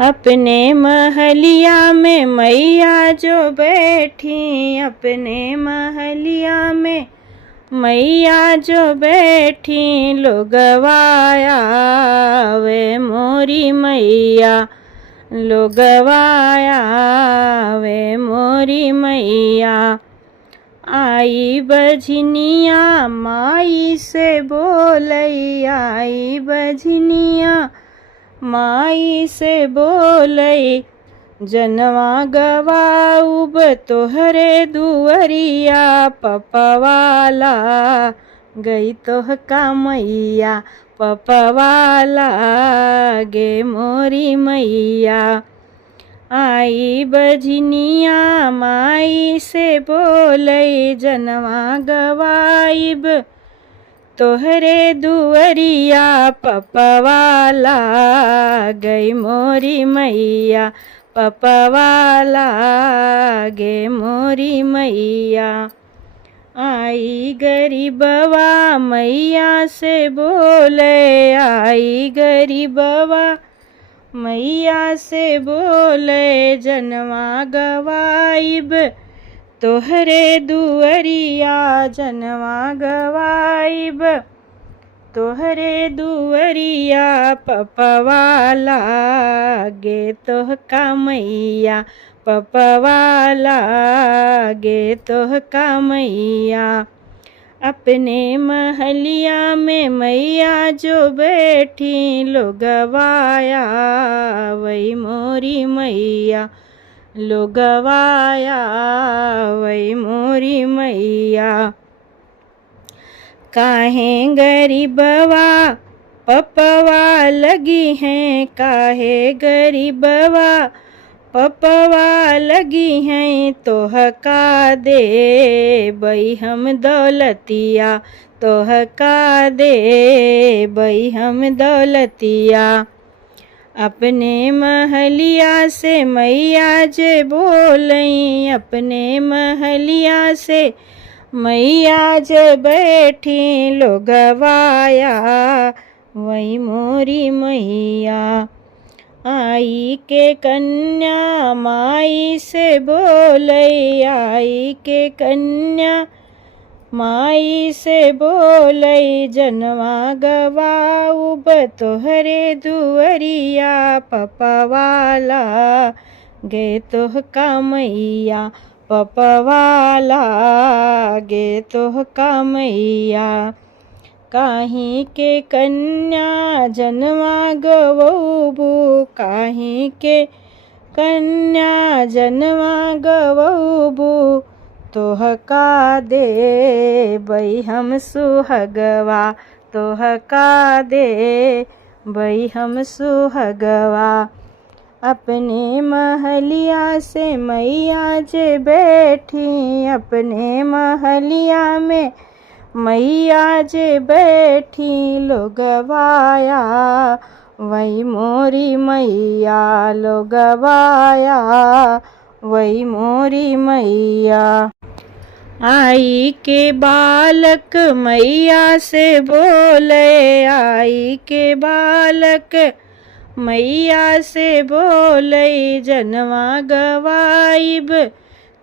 अपने महलिया में मैया जो बैठी, अपने महलिया में मैया जो बैठी, लोगवाया वे मोरी मैया, लोगवाया वे मोरी मैया। आई बजनिया माई से बोलई, आई बजनिया माई से बोलई, जनवा गवाऊब तोहरे दुअरिया, पपवाला गई तोह का मैया, पपवाला गे मोरी मैया। आई बजनिया माई से बोलई, जनवा गवाइब तोहरे दुअरिया, पपवाला गई मोरी मैया, पपवाला गे मोरी मैया। आई गरीबवा मैया से बोले, आई गरीबवा मैया से बोले, जनवा गवाइब तोहरे दुअरिया, जनवा गवाइब तोहरे दुअरिया, पपवाला गे तोह का मैया, पपवाला गे तोह का मैया। अपने महलिया में मैया जो बैठी, लोगवाया वही मोरी मैया, लोगवाया वही मोरी मैया। काहे गरीबवा पपवा लगी हैं, काहे गरीबवा पपवा लगी हैं, तोह का दे बई हम दौलतिया, तोह का दे बई हम दौलतिया। अपने महलिया से मैया जे बोलई, अपने महलिया से मैया जे बैठी, लोगवाया वही मोरी मैया। आई के कन्या माई से बोलई, आई के कन्या माई से बोलई, जनवा गवाऊब तोहरे दुअरिया, पपवाला गे तोह का मैया, पपवाला गे तोह का मैया। काहीं के कन्या जनवा गवऊबू, काहीं के कन्या जनवा गवऊबू, तोह का दे बई हम सुहगवा, तोह का दे बई हम सुहगवा। अपने महलिया से मैया जे बैठी, अपने महलिया में मैया जे बैठी, लोगवाया वही मोरी मैया, लोगवाया वही मोरी मैया। आई के बालक मैया से बोले, आई के बालक मैया से बोले, जनवा गवाइब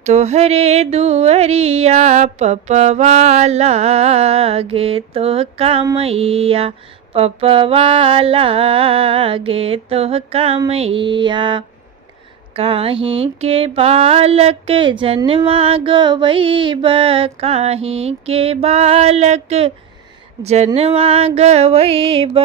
तोहरे दुअरिया, पपवाला गे तोह का मैया, पपवाला गे तोह का मैया। काहीं के बालक जनवा गवईब, काहीं के बालक जनवा गवईब,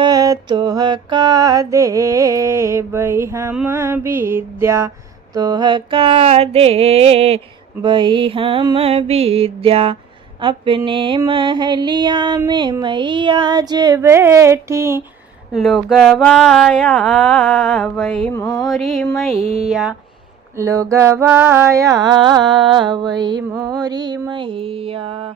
तोह का दे बई हम विद्या, तोह का दे बई हम विद्या। अपने महलिया में मैया जे बैठी, लोगवाया वही मोरी मैया, लोगवाया वही मोरी मैया।